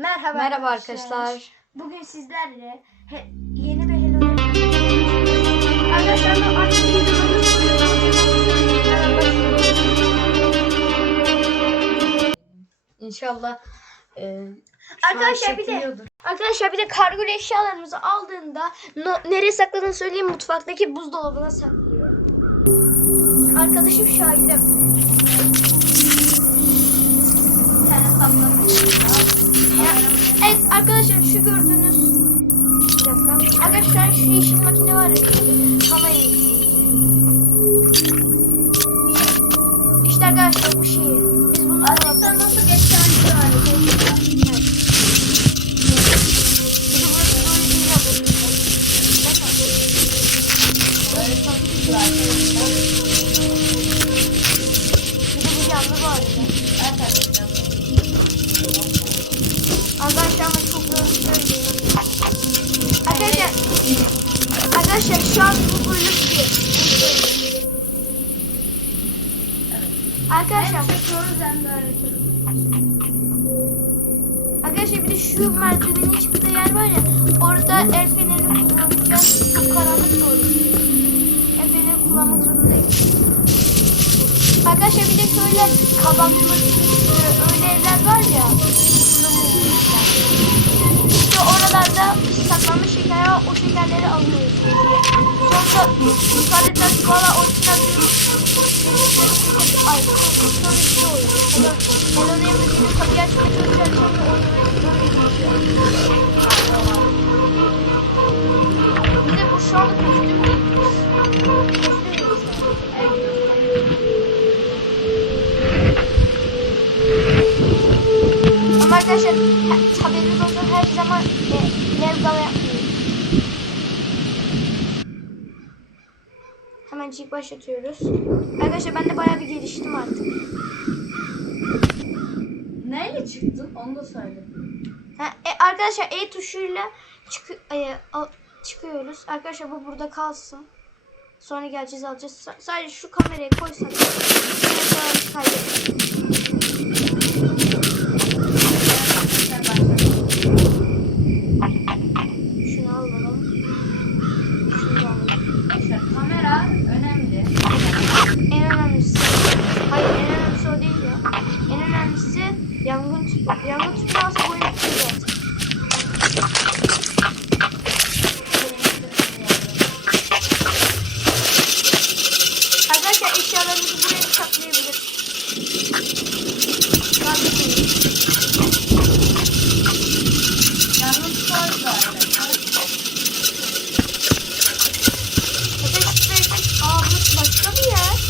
Merhaba, Merhaba arkadaşlar. Bugün sizlerle he- yeni bir Hello Arkadaşlar bu artık videomuz İnşallah e, Arkadaşlar bir de Arkadaşlar bir de kargo eşyalarımızı aldığında no- nereye sakladığını söyleyeyim mutfaktaki buzdolabına saklıyor. Arkadaşım şahidim. Bir tane saklamış. Evet arkadaşlar şu gördüğünüz bir dakika. Arkadaşlar şu yeşil makine var ya kamerayı İşte arkadaşlar Arkadaşlar, arkadaşlar bir de şu merdivenin çıktığı yer var ya, orada el fenerini kullanacağız. Çok karanlık olur. El fenerini kullanmak zorundayız. Arkadaşlar bir de şöyle kabaklı öyle evler var ya. İşte oralarda saklanmış şeker var. O şekerleri alıyoruz. Sonra yukarıda valla o içinden Ay, sonra bir şey oluyor. Sonra Hello Neighbor'ın kapıyı açmaya çalışıyor. Sonra oynamayı Bir de bu şu anda kostüm değil. Ama arkadaşlar ha- haberiniz olsun her zaman e, Hemencik başlatıyoruz. Arkadaşlar ben de bayağı bir geliştim artık. Neyle çıktın onu da söyle. Ha, e, arkadaşlar E tuşuyla çıkı, e, al- çıkıyoruz. Arkadaşlar bu burada kalsın. Sonra geleceğiz alacağız. Sa- sadece şu kamerayı koysak. Sonra kaydederiz. কষ্ট কি আর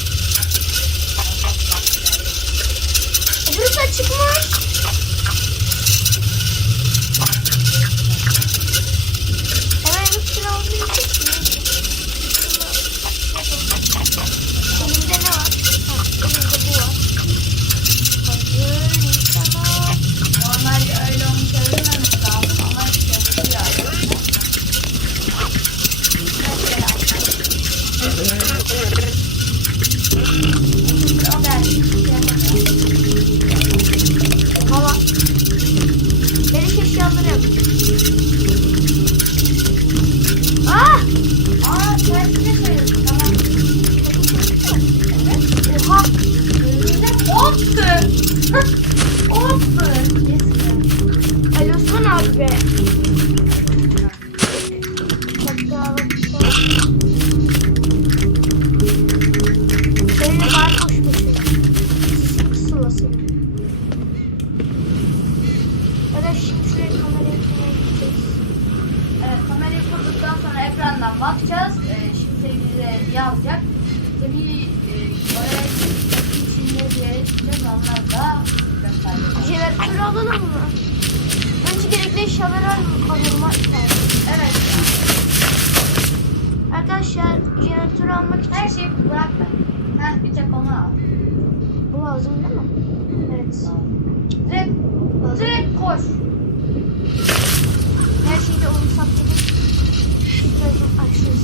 Ali Osman abi be. Seninle var koş koşuyor. Sıvası. Evet şimdi şuraya kamerayı kurmaya gideceğiz. Evet, kamerayı kurduktan sonra ekrandan bakacağız. Ee, şimdi bize yazacak. Tabii e, oraya içinde bir alalım mı? Önce gerekli eşyaları al- alalım. Evet. Arkadaşlar jeneratörü almak için Her şeyi bırak da. Heh, bir tek onu al. bu lazım değil mi? Evet. Direkt, Lazım. direkt koş. Her şeyi de onu açtım.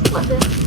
Neden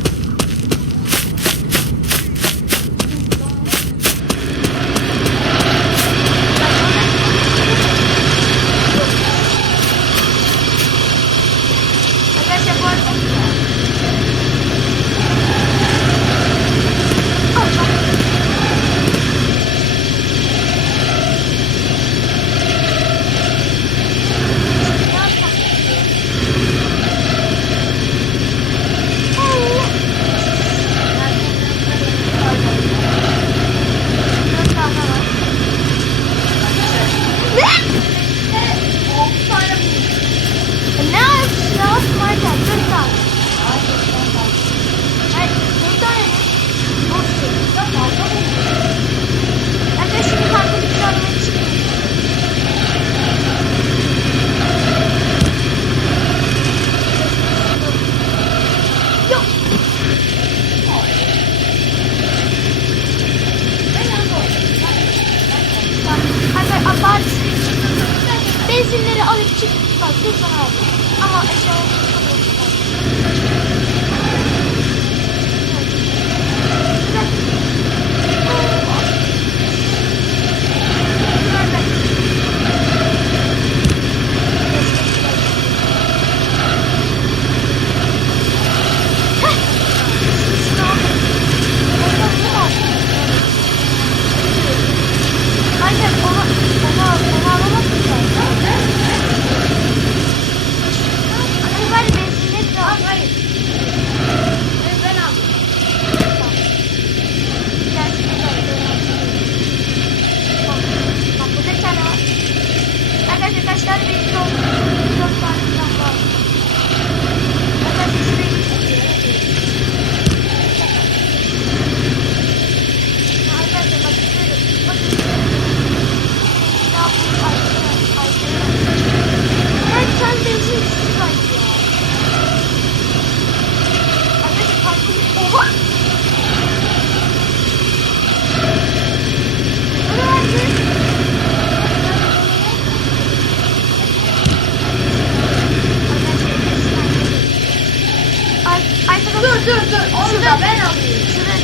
dur. Onu da ben alayım. Şuraya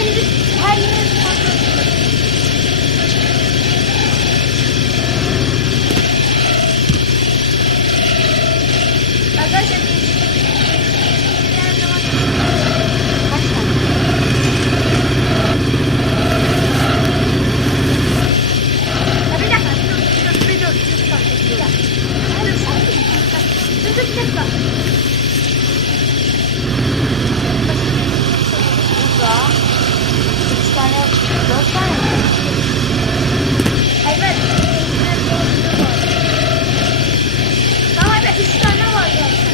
yeri, her yeri kontrol ediyorum. Arkadaşlar biz Her zaman Kaç tane? Ya bir dakika. Dur dur bir dur. Bir dakika. Bir dakika. Hayır, sen de bir dakika. Dur dur bir dakika. Burada. Üç tane, dört tane mi? Hayır. Tamam evet üç tane var zaten.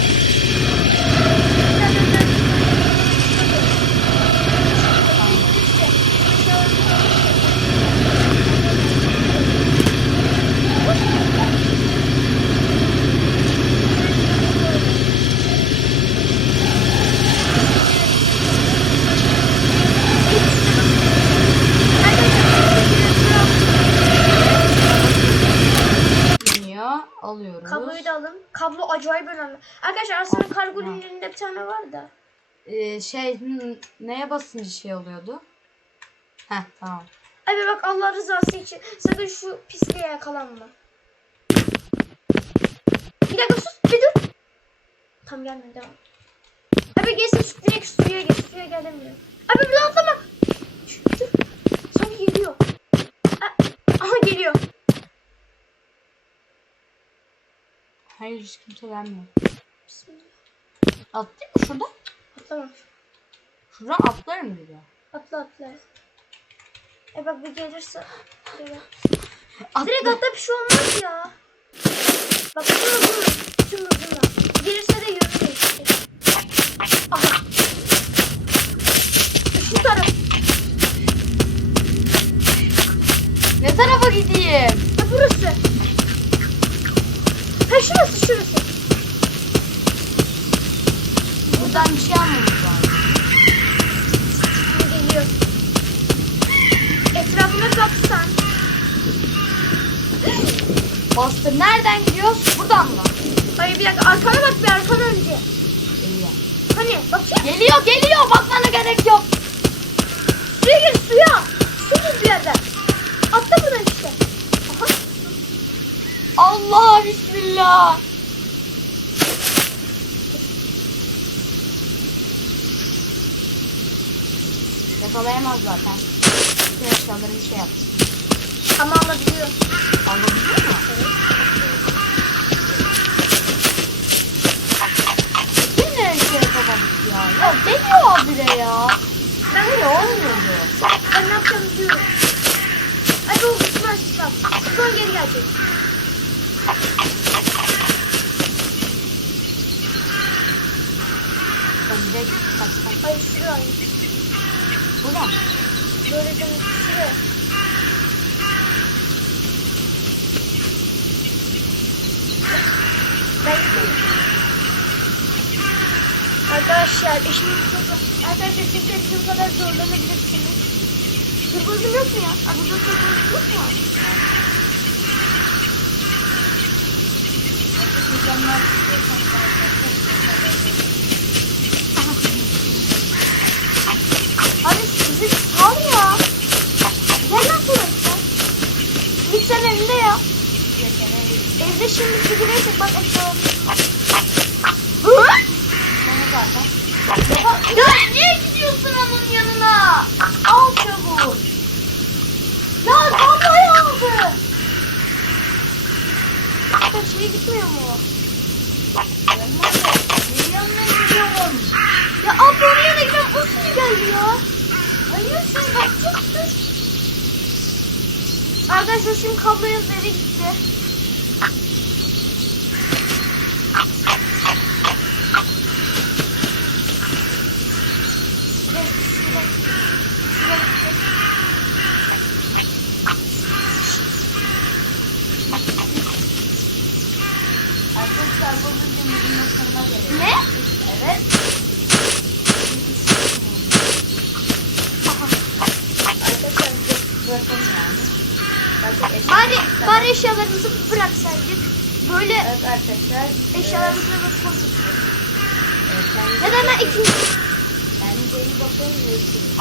Biniyor. Alıyoruz. Kabloyu da alın. Kablo acayip önemli. Arkadaşlar aslında kargo ürünlerinde bir tane var da. Ee, şey hmm, neye basınca şey oluyordu? Heh tamam. Abi bak Allah rızası için sakın şu pisliğe yakalanma. Bir dakika sus bir dur. Tam gelmedi devam. Abi gelsin direkt suya gel suya gelemiyor. Abi bir atlama. Şu, dur. Sanki geliyor. A- Aha geliyor. Hayır hiç kimse gelmiyor. Bismillah. Atlayayım mı şurada? Atlama. Şuradan atlarım diyor. Atla atla. E bak bir gelirse. Direkt, Atla. direkt atla bir şey olmaz ya. Bak durma durma. Durma durma. Gelirse de yönü değiştir. Aha. Şu taraf. Ne tarafa gideyim? Ha burası. Ha şurası şurası. Buradan bir şey almamız lazım. Şimdi geliyor. Baksan. Bastır. Nereden gidiyoruz? Buradan mı? Hayır bir dakika arkana bak bir arkana önce. Geliyor. Hani bakayım. Geliyor geliyor. Bakmana gerek yok. Suya gir suya. Su bul bir yerden. Atla buradan işte. Aha. Allah bismillah. Yakalayamaz zaten. Bütün eşyalarını şey yaptı. Ama alabiliyor. Alabiliyor mu? Yine şey yapamadık ya. Ya deniyor bile ya. Ben Böyle olmuyordu. Ben ne yapacağımı biliyorum. Hadi o gitmez bak. Son geri gelecek. Ben direkt kaçsam. Hayır şuraya. Buradan. Böyle dönüp şuraya. Ben Arkadaşlar işin çok Arkadaşlar siz de bizim kadar zorlanabilirsiniz. Turbozum yok mu ya? Aa, burada turbozum yok mu? Abi sal ya. Gel lan burası. Mikser elinde ya. Evde şimdi figüreysek bak zaten. Ya, niye gidiyorsun onun yanına? Al çabuk. Ya kafayı aldı. Ya şey gitmiyor mu? Benim yanına gidiyorum. Ya oraya da gidelim. O suyu geldi ya. Hayır sen bakacaksın. Arkadaşlar şimdi kablo yazıları gitti. Arkadaşlar bu videomuzun sonuna gelelim. Ne? Evet. Bari, bari eşyalarımızı bıraksaydık. Böyle Evet arkadaşlar. eşyalarımızı da koyduk. e, Ee, Ya da hemen ikinci. İyi bakın. Görüşürüz.